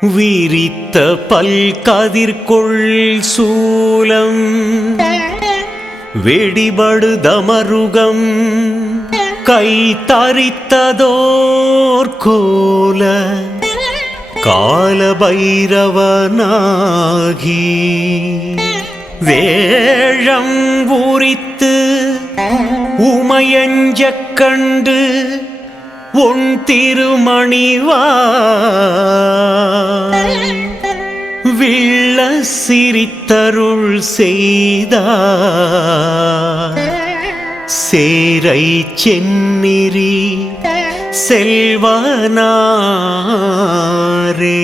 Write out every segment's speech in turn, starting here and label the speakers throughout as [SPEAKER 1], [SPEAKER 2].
[SPEAKER 1] விரித்த பல்கதிர்கொள் சூலம். வெடிபடுதமருகம். கை தரித்ததோர் கோல. காலபைரவனாகி. வேழம் உரித்து உமையஞ்சக் கண்டு உன் திருமணிவா? விள்ள சிரித்தருள் செய்தார் சேரை சென்னிரி செல்வனாரே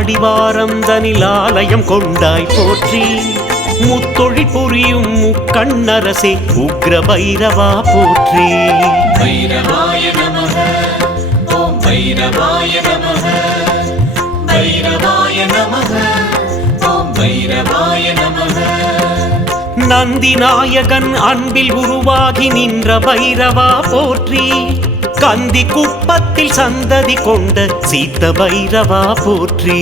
[SPEAKER 1] மலையின் அடிவாரம் தனில் ஆலயம் கொண்டாய் போற்றி. முத்தொழில் புரியும் முக்கண்ணரசே உக்ர பைரவா போற்றி.
[SPEAKER 2] பைரவாய நமக ஓம் பைரவாய நமக பைரவாய நமக ஓம் பைரவாய நமக.
[SPEAKER 1] நந்தி நாயகன் அன்பில் உருவாகி நின்ற பைரவா போற்றி. கந்தி குப்பத்தில் சந்ததி கொண்ட சீத்த பைரவா போற்றி.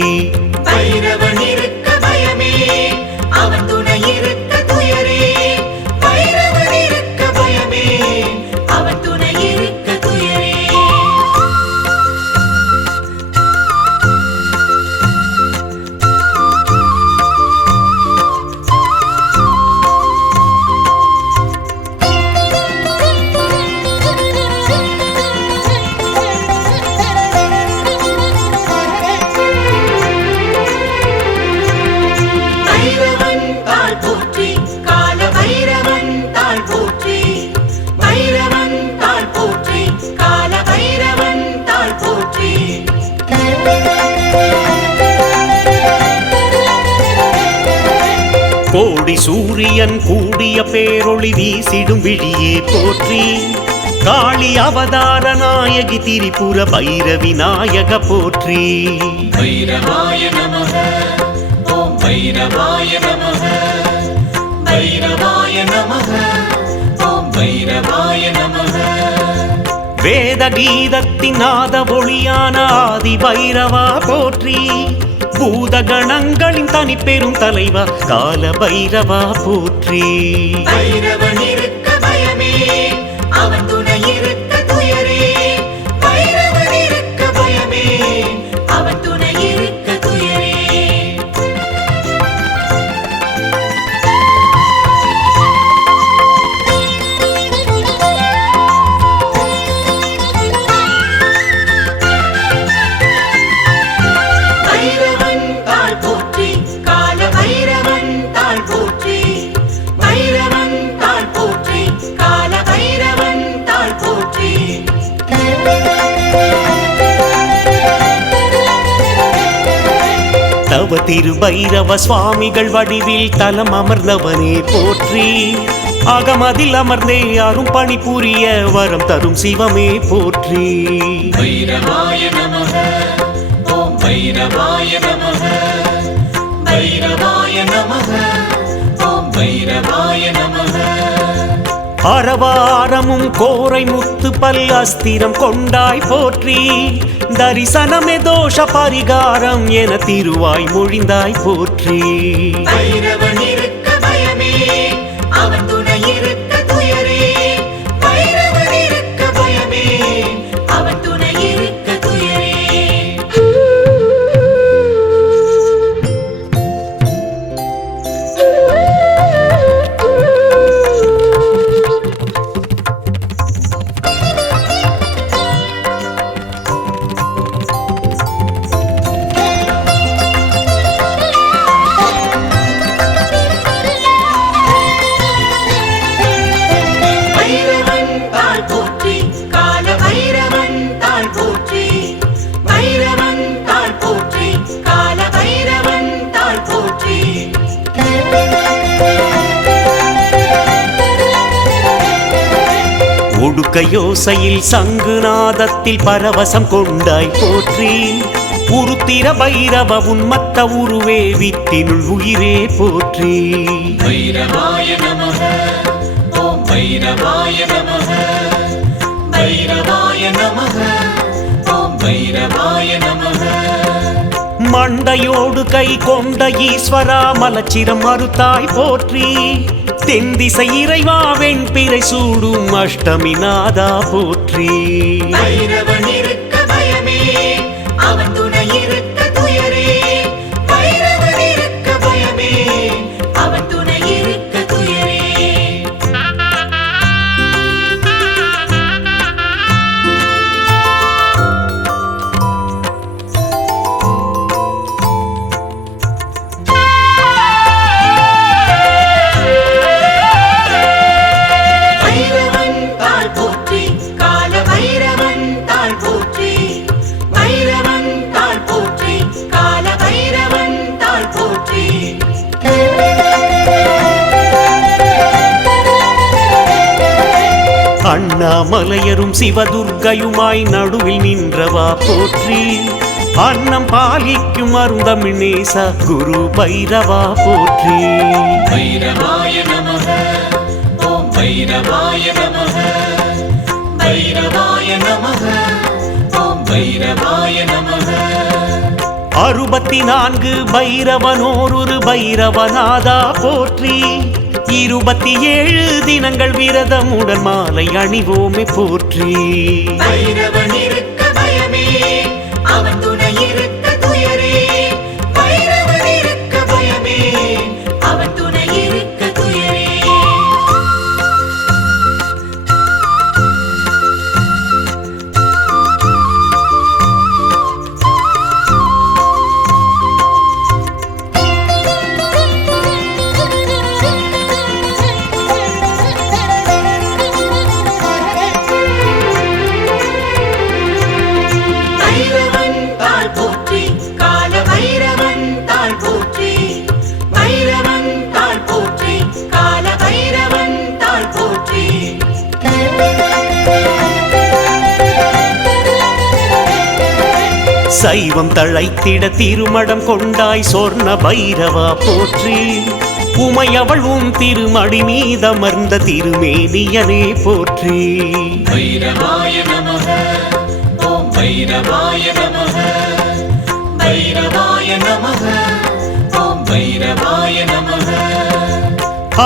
[SPEAKER 2] பைரவன்
[SPEAKER 1] சூரியன் கூடிய பேரொளி வீசிடும் விழியே போற்றி. காளி அவதார நாயகி திரிபுர பைரவி நாயக போற்றி.
[SPEAKER 2] பைரவாய நமக ஓம் பைரவாய நமக பைரவாய நமக ஓம் பைரவாய நமக.
[SPEAKER 1] வேத கீதத்தின் நாத ஒளியான ஆதி பைரவா போற்றி. பூதகணங்களின் தனிப்பெரும் தலைவா கால பைரவா போற்றி தவ திரு பைரவ சுவாமிகள் வடிவில் தலம் அமர்ந்தவனே போற்றி. அகமதில் அமர்ந்தே யாரும் பணிபுரிய வரம் தரும் சிவமே போற்றி.
[SPEAKER 2] பைரவாய நமக ஓம் பைரவாய நமக பைரவாய நமக ஓம் பைரவாய நமக.
[SPEAKER 1] அரவாரமும் கோரை முத்து பல் அஸ்திரம் கொண்டாய் போற்றி. தரிசனமே தோஷ பரிகாரம் என திருவாய் மொழிந்தாய் போற்றி. ஓசையில் சங்குநாதத்தில் பரவசம் கொண்டாய் போற்றி. உருத்திர பைரவ உன்மத்த உருவே வித்தினுள் உயிரே போற்றி.
[SPEAKER 2] பைரவாய நமக ஓம் பைரவாய நமக
[SPEAKER 1] மண்டையோடு கை கொண்ட ஈஸ்வரா மலச்சிரம் மறுத்தாய் போற்றி. தென்திசை இறைவா வெண்பிறை சூடும் அஷ்டமி நாதா போற்றி. அண்ணாமலையரும் சிவதுர்க்கையுமாய் நடுவில் நின்றவா போற்றி. அன்னம் பாலிக்கும் அருந்தமிழ் நேச குரு பைரவா போற்றி.
[SPEAKER 2] பைரவாய நமः ஓம் பைரவாய நமः பைரவாய நமः ஓம் பைரவாய நமः
[SPEAKER 1] அறுபத்தி நான்கு பைரவனோரொரு பைரவநாதா போற்றி. இருபத்தி ஏழு தினங்கள் விரதமுடன் மாலை அணிவோமே போற்றி. தழைத்திட திருமடம் கொண்டாய் சொர்ண பைரவா போற்றி. உமையவள் உன் திருமடி மீதமர்ந்த திருமேனியனே போற்றி.
[SPEAKER 2] பைரவாய நமः ஓம் பைரவாய நமः பைரவாய நமः ஓம் பைரவாய நமः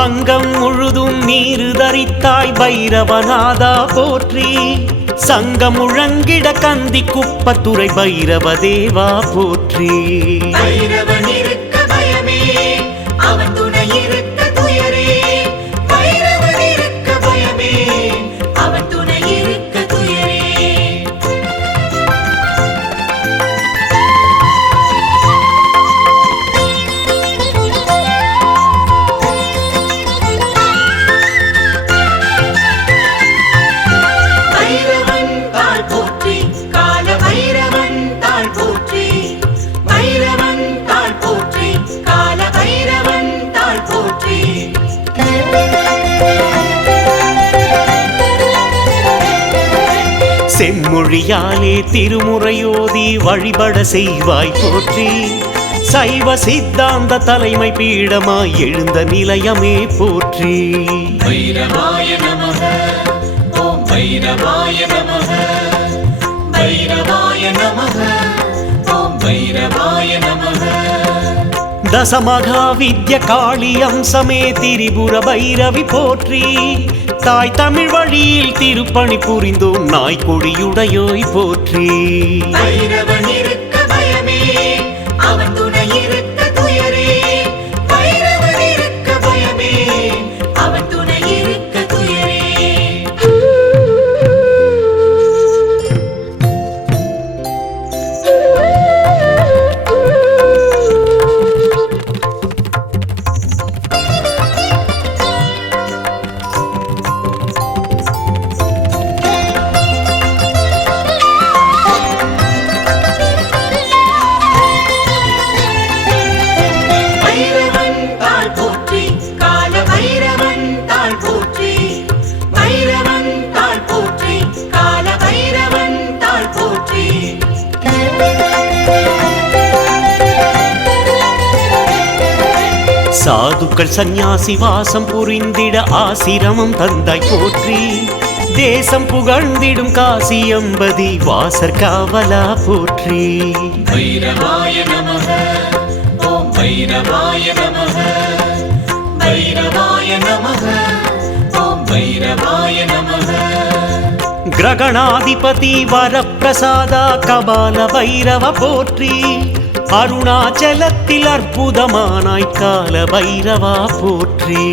[SPEAKER 1] அங்கம் முழுதும் நீரு தரித்தாய் பைரவநாதா போற்றி. சங்கம் முழங்கிட கந்தி குப்பத்துறை பைரவ தேவா போற்றி. செம்மொழியாலே திருமுறையோதி வழிபட செய்வாய் போற்றி. சைவ சித்தாந்த தலைமை பீடமாய் எழுந்த நிலையமே போற்றி.
[SPEAKER 2] ஓம் ஓம்
[SPEAKER 1] தசமகா வித்ய காளி அம்சமே திரிபுர பைரவி போற்றி. தாய் தமிழ் வழியில் திருப்பணி புரிந்தோம் நாய்க்கொடியுடையோய் போற்றி. சந்நியாசி வாசம் புரிந்திட ஆசிரமம் தந்தாய் போற்றி. தேசம் புகழ்ந்திடும் காசி எம்பதி வாசர் காவலா போற்றி.
[SPEAKER 2] பைரவாய நமக ஓம் பைரவாய நமக பைரவாய நமக ஓம் பைரவாய நமக.
[SPEAKER 1] கிரகணாதிபதி வரப்பிரசாதா கபால பைரவ போற்றி. அருணாச்சலத்தில் அற்புதமானாய் கால பைரவா போற்றி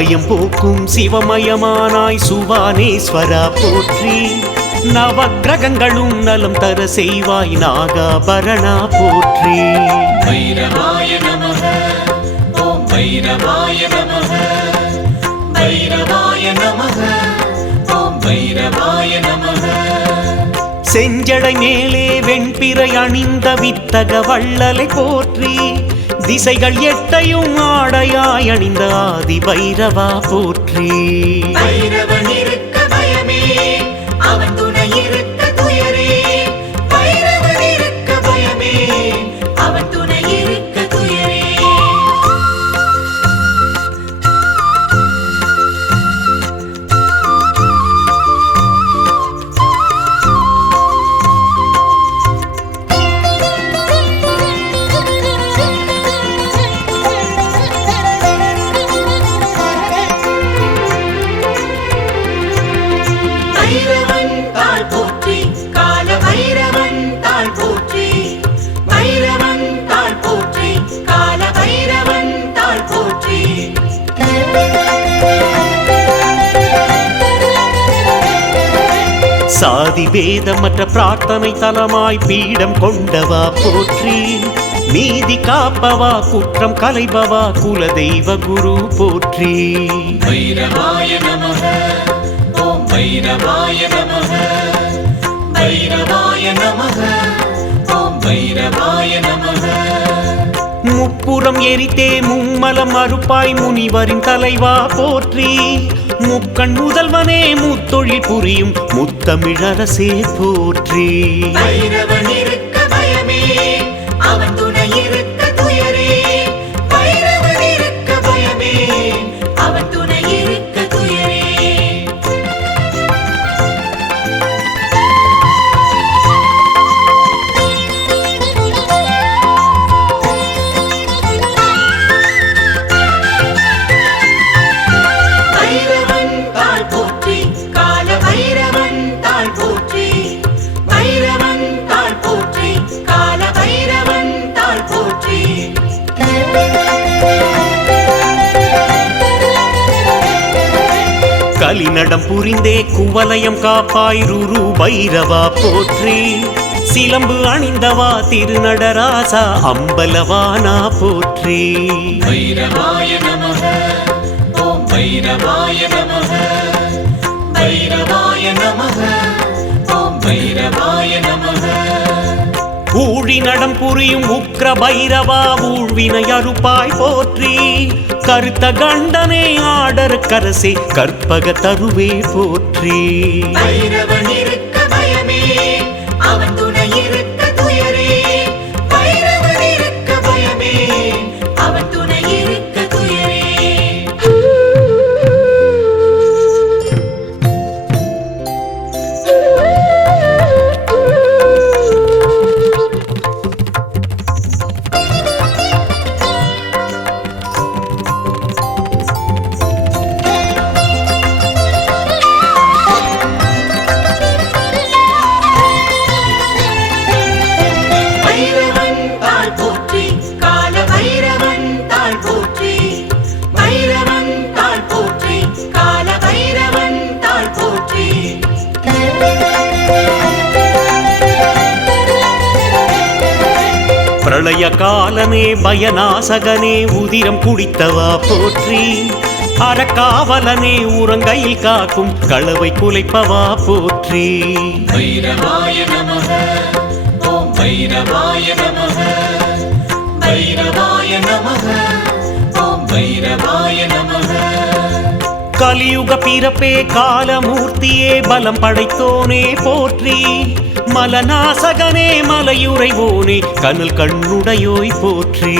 [SPEAKER 2] பயம்
[SPEAKER 1] போக்கும் சிவமயமானாய் சுவானேஸ்வரா போற்றி. நவக்கிரகங்களும் நலம் தர செய்வாய் நாகாபரணா போற்றி.
[SPEAKER 2] நமக ஓம் நமக ஓம் நமக.
[SPEAKER 1] செஞ்சடை மேலே வெண்பிறை அணிந்த வித்தக வள்ளலை போற்றி திசைகள் எட்டையும் ஆடையாய் அணிந்த ஆதி பைரவா போற்றி சாதி பேதமற்ற பிரார்த்தனை தலமாய் பீடம் கொண்டவா போற்றி. நீதி காப்பவா குற்றம் கலைபவா குல தெய்வ குரு போற்றி.
[SPEAKER 2] நமக ஓம் நமக ஓம் நமக.
[SPEAKER 1] முப்புறம் எரித்தே மும்மலம் அறுப்பாய் முனிவரின் தலைவா போற்றி. முக்கண் முதல்வனே முத்தொழில் புரியும் முத்தமிழரசே போற்றி. இதயம் காப்பாய் ருரு பைரவா போற்றி. சிலம்பு அணிந்தவா திருநடராசா அம்பலவானா போற்றி.
[SPEAKER 2] பைரவாய நமக ஓம் பைரவாய நமக ஓம் பைரவாய நமக.
[SPEAKER 1] ஊழி நடம் புரியும் உக்ர பைரவா ஊழ்வினை அறுப்பாய் போற்றி. கருத்த கண்டனே ஆடர் கரசே கற்பக தருவே போற்றி. மாயக்காலனே பயநாசகனே உதிரம் குடித்தவா போற்றி. அறக்காவலனே உரங்கையில் காக்கும் களவை குலைப்பவா போற்றி.
[SPEAKER 2] பைரவாய நமக ஓம் பைரவாய நமக பைரவாய
[SPEAKER 1] கலியுக பிறப்பே காலமூர்த்தியே பலம் படைத்தோனே போற்றி. மலநாசகனே மலையுறைவோனே கனல் கண்ணுடையோய் போற்றி.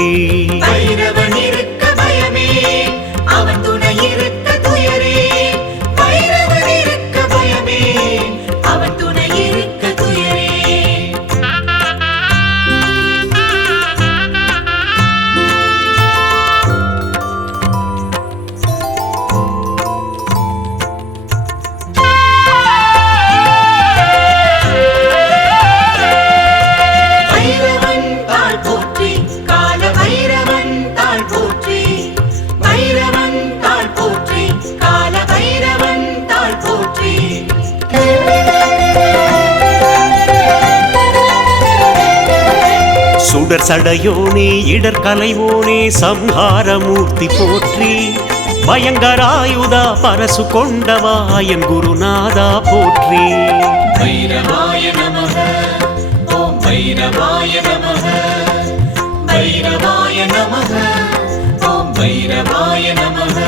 [SPEAKER 1] சுடர் சடையோனே இடர் கலைவோனே சம்ஹாரமூர்த்தி போற்றி. பயங்கராயுதா பரசு கொண்டவாயன் குருநாதா போற்றி.
[SPEAKER 2] பைரவாய நமः ஓம் பைரவாய நமः பைரவாய நமः ஓம் பைரவாய நமः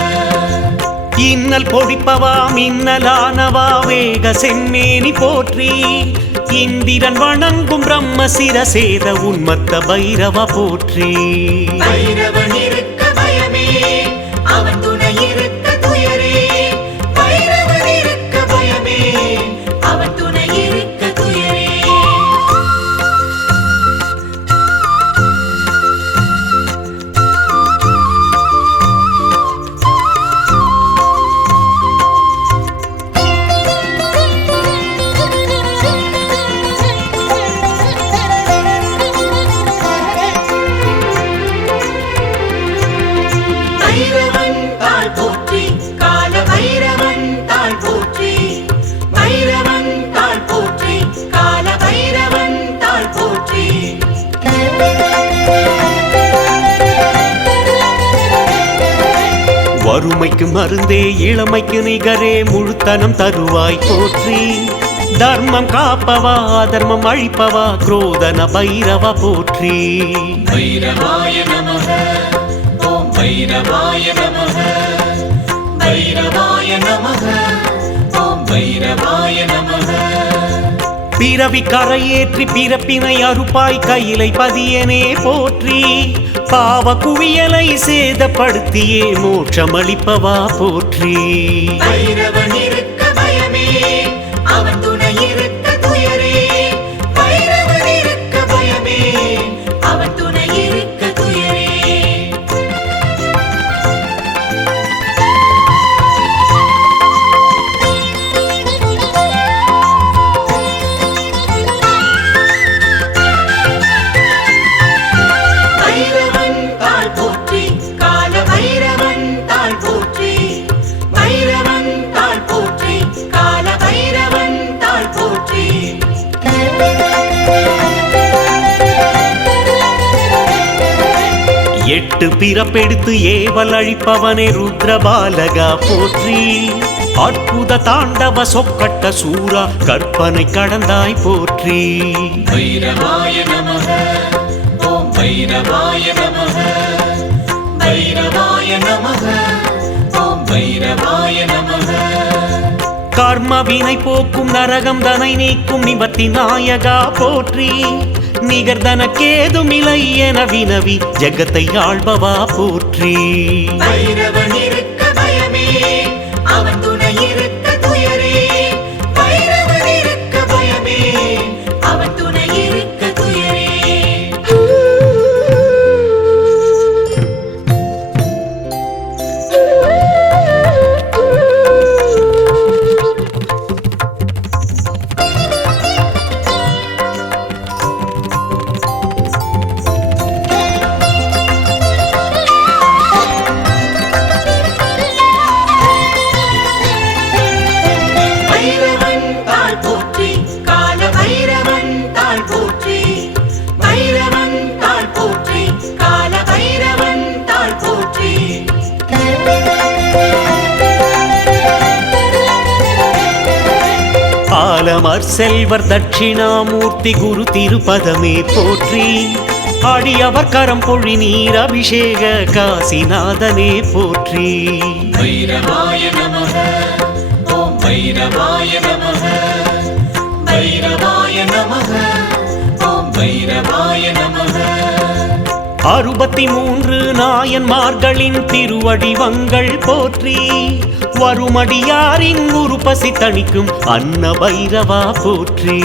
[SPEAKER 1] இன்னல் பொடிப்பவா மின்னலானவா வேக செம்மேனி போற்றி. இந்திரன் வணங்கும் பிரம்ம சிரசேத உன்மத்த பைரவ போற்றி. மருந்தே இளமைக்கு நிகரே முழுத்தனம் தருவாய் போற்றி. தர்மம் காப்பவா தர்மம் அழிப்பவா குரோதன பைரவ போற்றி.
[SPEAKER 2] பைரவாய நமக ஓம் பைரவாய நமக பைரவாய நமக ஓம் பைரவாய நமக.
[SPEAKER 1] பிறவி கரையேற்றி பிறப்பினை அறுப்பாய் கையிலை பதியனே போற்றி. பாவ குவியலை சேதப்படுத்தியே மோட்சமளிப்பவா போற்றி. எட்டு பிறப்பெடுத்து ஏவல் அழிப்பவனே ருத்ரபாலகா போற்றி. அற்புத தாண்டவ சொக்கட்ட சூரா கற்பனை கடந்தாய் போற்றி.
[SPEAKER 2] பைரவாய நமः ஓம் பைரவாய நமः பைரவாய நமः ஓம் பைரவாய நமः
[SPEAKER 1] கர்ம வினை போக்கும் நரகம் தனை நீக்கும் நிபத்தி நாயகா போற்றி. நிகர்தனக்கேதும் இலை என வினவி ஜெகத்தை ஆள்பவா போற்றி. செல்வர் தட்சிணாமூர்த்தி குரு திருப்பதமே போற்றி. அடியவர் கரம் பொழி நீர் அபிஷேக காசிநாதனே போற்றி.
[SPEAKER 2] பைரவாய நமக ஓம் பைரவாய நமக பைரவாய நமக ஓம் பைரவாய நமக.
[SPEAKER 1] அறுபத்தி மூன்று நாயன்மார்களின் திருவடிவங்கள் போற்றி வருமடியாரின் உருப்பசி தணிக்கும் அன்ன பைரவா போற்றி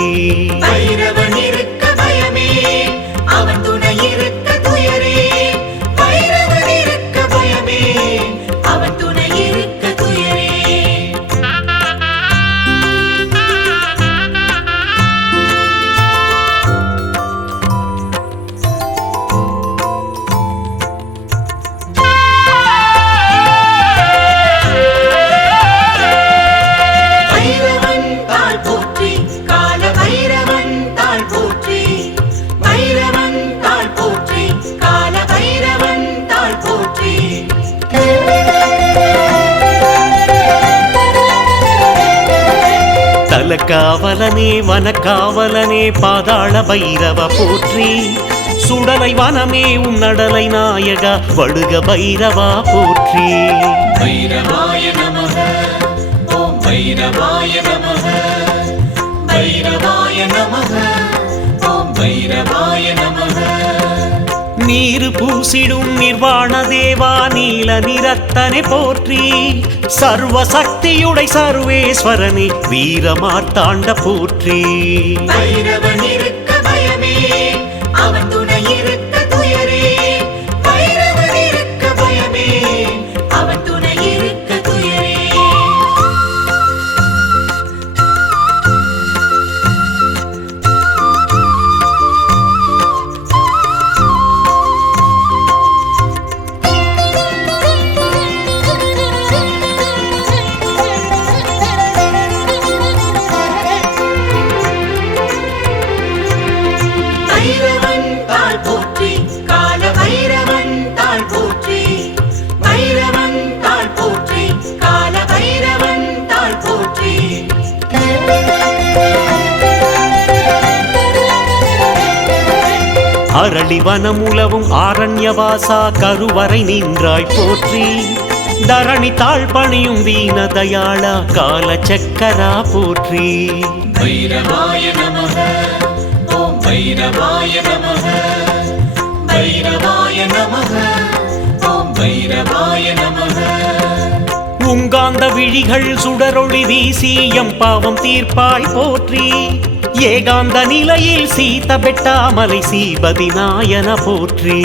[SPEAKER 1] தலக்காவலனே வனக்காவலனே பாதாள பைரவ போற்றி. சுடலை வனமே உம் நடலை நாயகா வடுக பைரவா போற்றி.
[SPEAKER 2] பைரவாய நமக ஓம் பைரவாய நமக பைரவாய நமக ஓம் பைரவாய நமக.
[SPEAKER 1] நீர் பூசிடும் நிர்வாண தேவா நீல நிறத்தனை போற்றி. சர்வ சக்தியுடை சர்வேஸ்வரனே வீரமார்த்தாண்ட போற்றி. ஆரண்யவாசா கருவறை நின்றாய் போற்றி. தரணி தாழ் பணியும் தீன தயாளா கால சக்கரா போற்றி.
[SPEAKER 2] பைரவாய நமக ஓம் பைரவாய நமக பைரவாய நமக ஓம் பைரவாய நமக.
[SPEAKER 1] உங்காந்த விழிகள் சுடரொளி வீசி எம் பாவம் தீர்ப்பாய் போற்றி. ஏகாந்த நிலையில் சீத பெட்டாமலை சீபதி நாயன போற்றி.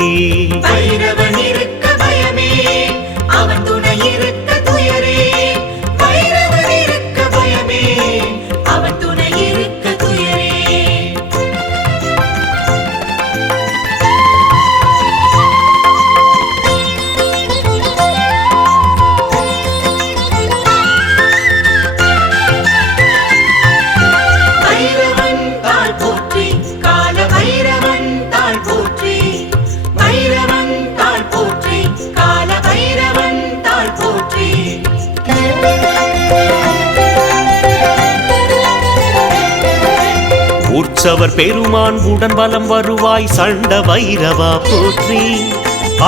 [SPEAKER 1] உற்சவர் பெருமான் உடன் வலம் வருவாய் சண்ட வைரவா போற்றி.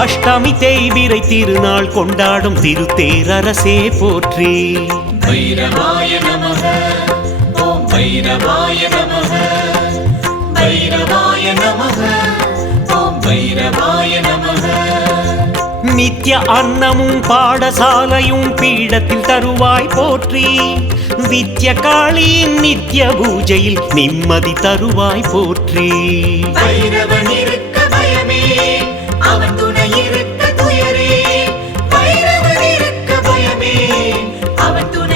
[SPEAKER 1] அஷ்டமி தேய்பிரை திருநாள் கொண்டாடும் திருத்தேரரசே போற்றி.
[SPEAKER 2] பைரவாய நமக ஓம் பைரவாய நமக நமக ஓம் நமக.
[SPEAKER 1] நித்ய அன்னமும் பாடசாலையும் பீடத்தில் தருவாய் போற்றி. வித்ய காளியின் நித்ய பூஜையில் நிம்மதி தருவாய் போற்றி
[SPEAKER 2] பைரவன் இருக்க பயமே அவன் துணை இருக்க துயரே பைரவன் இருக்க பயமே அவன் துணை